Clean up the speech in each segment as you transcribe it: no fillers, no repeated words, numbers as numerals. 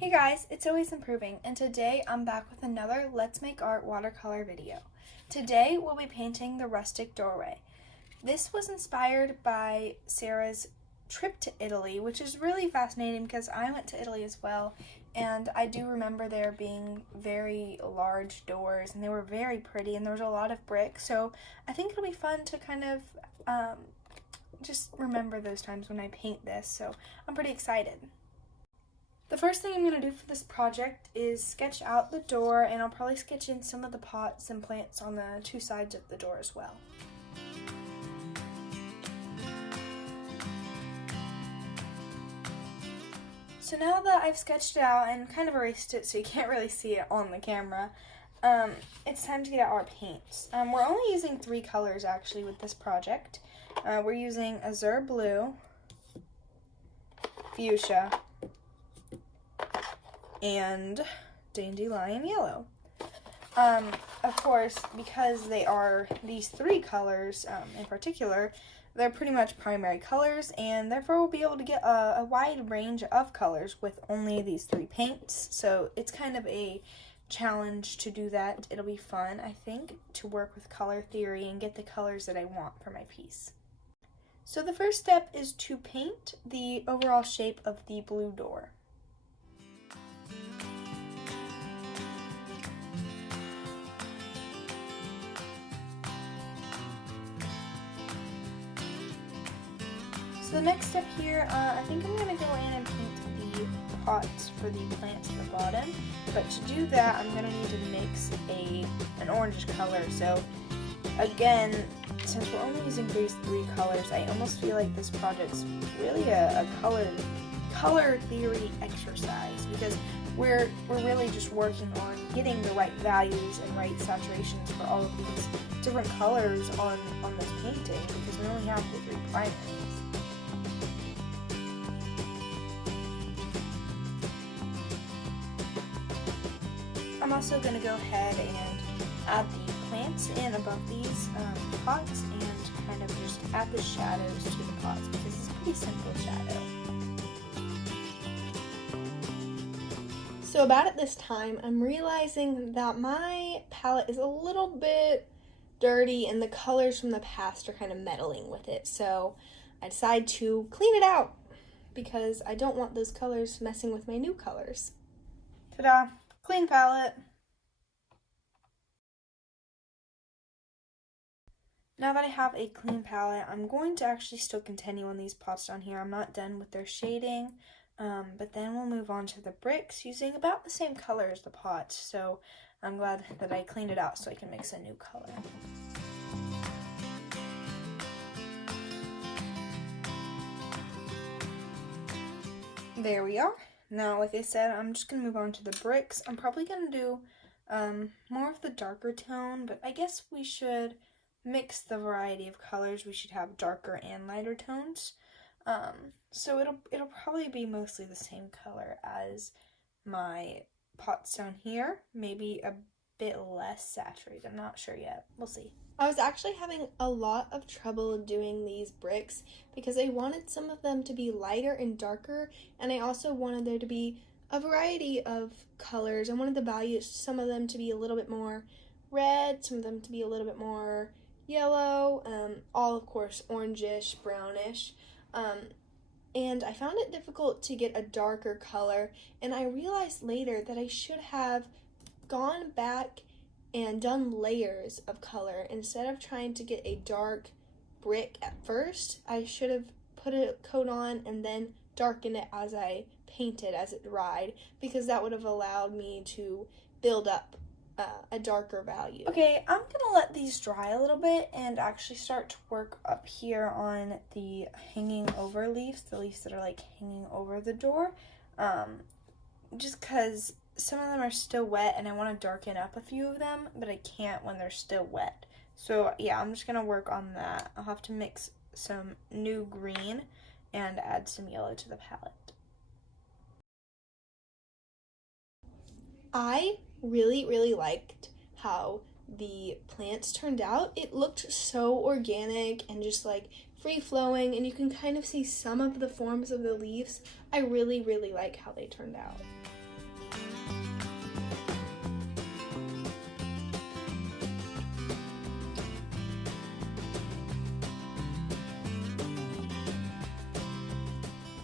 Hey guys, it's Always Improving, and today I'm back with another Let's Make Art watercolor video. Today we'll be painting the rustic doorway. This was inspired by Sarah's trip to Italy, which is really fascinating because I went to Italy as well, and I do remember there being very large doors, and they were very pretty, and there was a lot of brick, so I think it'll be fun to kind of just remember those times when I paint this, so I'm pretty excited. The first thing I'm going to do for this project is sketch out the door, and I'll probably sketch in some of the pots and plants on the two sides of the door as well. So now that I've sketched it out and kind of erased it so you can't really see it on the camera, it's time to get out our paints. We're only using 3 colors actually with this project. We're using azure blue, fuchsia, and dandelion yellow. Of course, because they are these 3 colors in particular, they're pretty much primary colors, and therefore we'll be able to get a wide range of colors with only these 3 paints. So it's kind of a challenge to do that. It'll be fun, I think, to work with color theory and get the colors that I want for my piece. So the first step is to paint the overall shape of the blue door. So the next step here, I think I'm going to go in and paint the pots for the plants at the bottom. But to do that, I'm going to need to mix an orange color. So again, since we're only using these 3 colors, I almost feel like this project's really a color theory exercise, because we're really just working on getting the right values and right saturations for all of these different colors on this painting, because we only have the 3 primaries. I'm also going to go ahead and add the plants in above these pots and kind of just add the shadows to the pots, because it's a pretty simple shadow. So about at this time, I'm realizing that my palette is a little bit dirty and the colors from the past are kind of meddling with it. So I decided to clean it out because I don't want those colors messing with my new colors. Ta-da! Clean palette. Now that I have a clean palette, I'm going to actually still continue on these pots down here. I'm not done with their shading, but then we'll move on to the bricks using about the same color as the pots. So I'm glad that I cleaned it out so I can mix a new color. There we are. Now, like I said, I'm just going to move on to the bricks. I'm probably going to do more of the darker tone, but I guess we should mix the variety of colors. We should have darker and lighter tones. So it'll probably be mostly the same color as my pots down here. Maybe a bit less saturated. I'm not sure yet. We'll see. I was actually having a lot of trouble doing these bricks because I wanted some of them to be lighter and darker, and I also wanted there to be a variety of colors. I wanted the values, some of them to be a little bit more red, some of them to be a little bit more yellow, all of course orangish, brownish, and I found it difficult to get a darker color, and I realized later that I should have gone back and done layers of color. Instead of trying to get a dark brick at first, I should have put a coat on and then darkened it as I painted, as it dried, because that would have allowed me to build up a darker value. Okay, I'm gonna let these dry a little bit and actually start to work up here on the hanging over leaves, the leaves that are like hanging over the door, just because some of them are still wet and I want to darken up a few of them, but I can't when they're still wet. So yeah, I'm just gonna work on that. I'll have to mix some new green and add some yellow to the palette. I really liked how the plants turned out. It looked so organic and just like free-flowing, and you can kind of see some of the forms of the leaves. I really like how they turned out.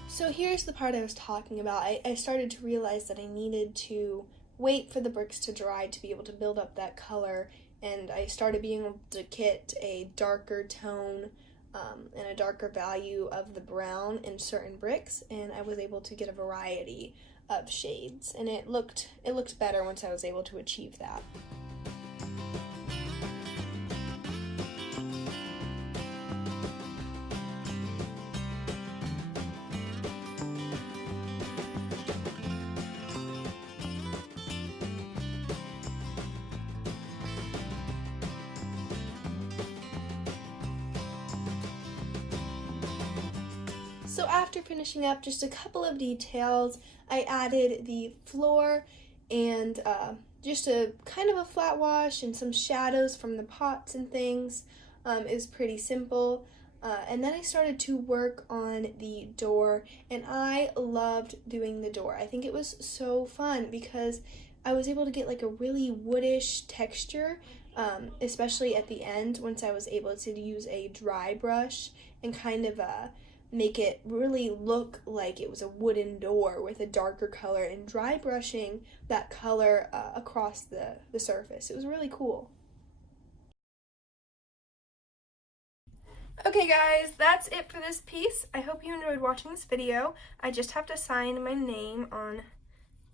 So here's the part I was talking about. I started to realize that I needed to wait for the bricks to dry to be able to build up that color, and I started being able to get a darker tone and a darker value of the brown in certain bricks, and I was able to get a variety of shades, and it looked better once I was able to achieve that. So after finishing up just a couple of details, I added the floor and just a kind of a flat wash and some shadows from the pots and things. It was pretty simple. And then I started to work on the door, and I loved doing the door. I think it was so fun because I was able to get like a really woodish texture, especially at the end once I was able to use a dry brush and kind of make it really look like it was a wooden door with a darker color and dry brushing that color across the surface. It was really cool. Okay guys, that's it for this piece. I hope you enjoyed watching this video. I just have to sign my name on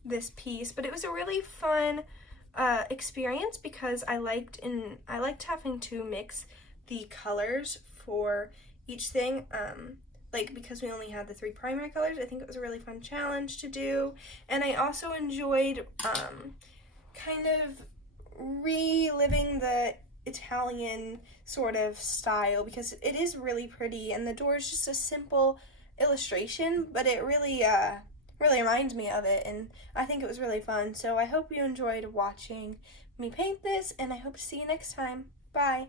this piece, but it was a really fun experience because I liked having to mix the colors for each thing. Like, because we only had the 3 primary colors, I think it was a really fun challenge to do. And I also enjoyed kind of reliving the Italian sort of style because it is really pretty, and the door is just a simple illustration, but it really reminds me of it, and I think it was really fun. So I hope you enjoyed watching me paint this, and I hope to see you next time. Bye!